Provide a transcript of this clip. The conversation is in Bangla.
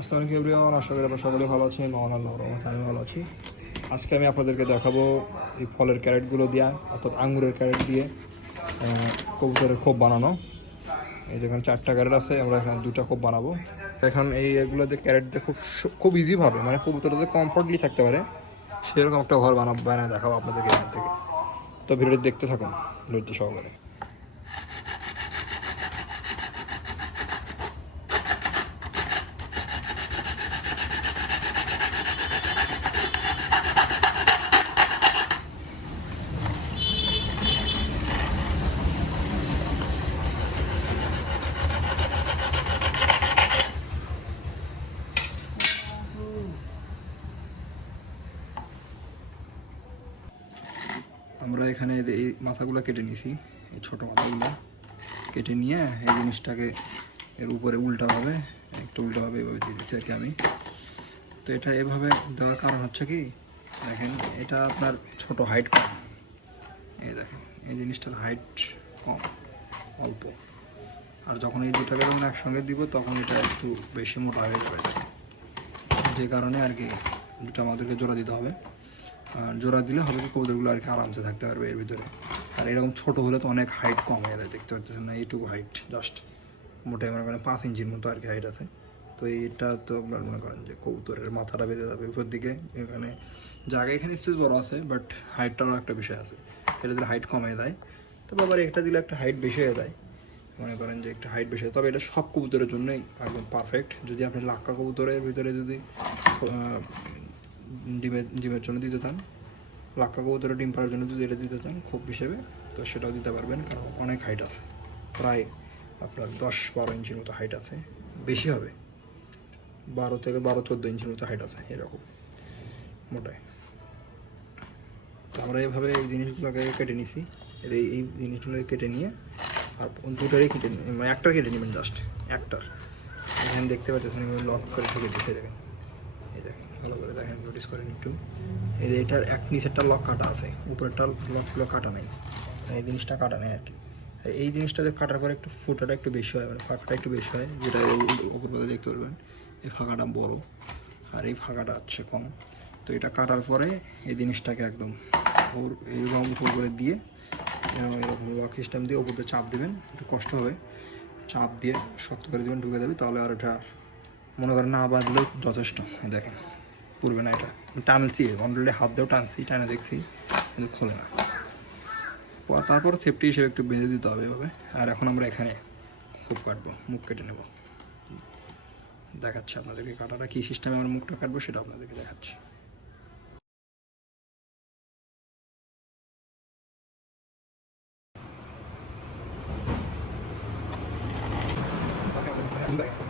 আসসালামু আলাইকুম এভরিওয়ান, আশা করি আপনারা সকলে ভালো আছেন। মহান আল্লাহ রহমতে আমি ভালো আছি। আজকে আমি আপনাদেরকে দেখাবো এই ফলের ক্যারেটগুলো দিয়ে, অর্থাৎ আঙ্গুরের ক্যারেট দিয়ে কবুতরের খোপ বানানো। এই যেখানে চারটা ক্যারেট আছে, আমরা এখানে দুটা খোপ বানাবো। এখন এই এগুলো দিয়ে ক্যারেট দিয়ে খুব খুব ইজিভাবে মানে কবুতর যাতে কমফর্টলি থাকতে পারে, সেরকম একটা ঘর বানাবো বানায় দেখাবো আপনাদেরকে এখান থেকে। তো ভিডিওটি দেখতে থাকুন, ধৈর্য সহকারে। আমরা এখানে এই- মাথাগুলো কেটে নিছি, এই ছোটো মাথাগুলো কেটে নিয়ে এই জিনিসটাকে এর উপরে উল্টাভাবে একটু উল্টাভাবে এভাবে দিয়ে দিচ্ছি আর কি আমি। তো এটা এভাবে দেওয়ার কারণ হচ্ছে কি, দেখেন, এটা আপনার ছোট হাইট কম। এই দেখেন, এই জিনিসটার হাইট কম, অল্প। আর যখন এই দুটাকে যখন একসঙ্গে দিব, তখন এটা একটু বেশি মোটা হয়ে যাবে। যে কারণে আর কি দুটো আমাদেরকে জোড়া দিতে হবে। জোড়া দিলে হবে কি কবুতরগুলো আর কি আরামসে থাকতে পারবে এর ভিতরে। আর এরকম ছোট হলে তো অনেক হাইট কম হয়ে যায় দেখতে পাচ্ছেন না? এইটুকু হাইট জাস্ট মোটাই মনে করেন পাঁচ ইঞ্চির মতো আর কি হাইট আছে। তো এইটা তো আপনার মনে করেন যে কবুতরের মাথাটা বেঁধে যাবে উপর দিকে। এখানে জায়গা এখানে স্পেস বড় আছে বাট হাইটটারও একটা বিষয় আছে। এটা দিলে হাইট কমে দেয় তবে আবার একটা দিলে একটা হাইট বেশি হয়ে যায়। মনে করেন যে একটা হাইট বেশি তবে এটা সব কবুতরের জন্যই একদম পারফেক্ট যদি আপনি লাক্কা কবুতরের ভিতরে যদি ডিমের ডিমের জন্য দিতে চান। লাক্কা কবুতরের ডিম পাড়ার জন্য যদি এটা দিতে চান, খুব হিসেবে, তো সেটাও দিতে পারবেন, কারণ অনেক হাইট আছে। প্রায় আপনার দশ বারো ইঞ্চির মতো হাইট আছে। বেশি হবে। বারো থেকে বারো চোদ্দ ইঞ্চির মতো হাইট আছে এরকম, মোটাই। তো আমরা এভাবে এই জিনিসগুলোকে কেটে নিছি। এই এই জিনিসগুলোকে কেটে নিয়ে, আর দুটারই কেটে মানে একটার কেটে নেবেন জাস্ট একটার। এখানে দেখতে পাচ্ছেন লক করে ঠুকে দিতে দেবেন ভালো করে দেখেন নোটিস করেন একটু। এই যে এটার এক নিচেরটা লক কাটা আছে, উপরেরটা লকগুলো কাটা নেই। মানে এই জিনিসটা কাটা নেই আর কি। আর এই জিনিসটা যে কাটার পরে একটু ফুটাটা একটু বেশি হয় মানে ফাঁকাটা একটু বেশি হয়, যেটা উপর পাতে দেখতে পারবেন, এই ফাঁকাটা বড় আর এই ফাঁকাটা আছে কম। তো এটা কাটার পরে এই জিনিসটাকে একদম ওর এইরকম উপর করে দিয়ে, এরকম লক সিস্টেম দিয়ে দিয়ে চাপ দেবেন, একটু কষ্ট হবে। চাপ দিয়ে শক্ত করে দেবেন, ঢুকে দেবে তাহলে আর এটা মনে করেন না বাঁধলেও যথেষ্ট। দেখেন। পড়বে না এটা। টানছি বন্ডলে হাত দিয়েও টানছি, টানে দেখছি, কিন্তু খোলে না। তারপর সেফটি হিসেবে একটু বেঁধে দিতে হবে এভাবে। আর এখন আমরা এখানে খুব কাটবো, মুখ কেটে নেব। দেখাচ্ছি আপনাদেরকে কাটাটা, কী সিস্টেমে আমরা মুখটা কাটবো সেটা আপনাদেরকে দেখাচ্ছি। Thank you.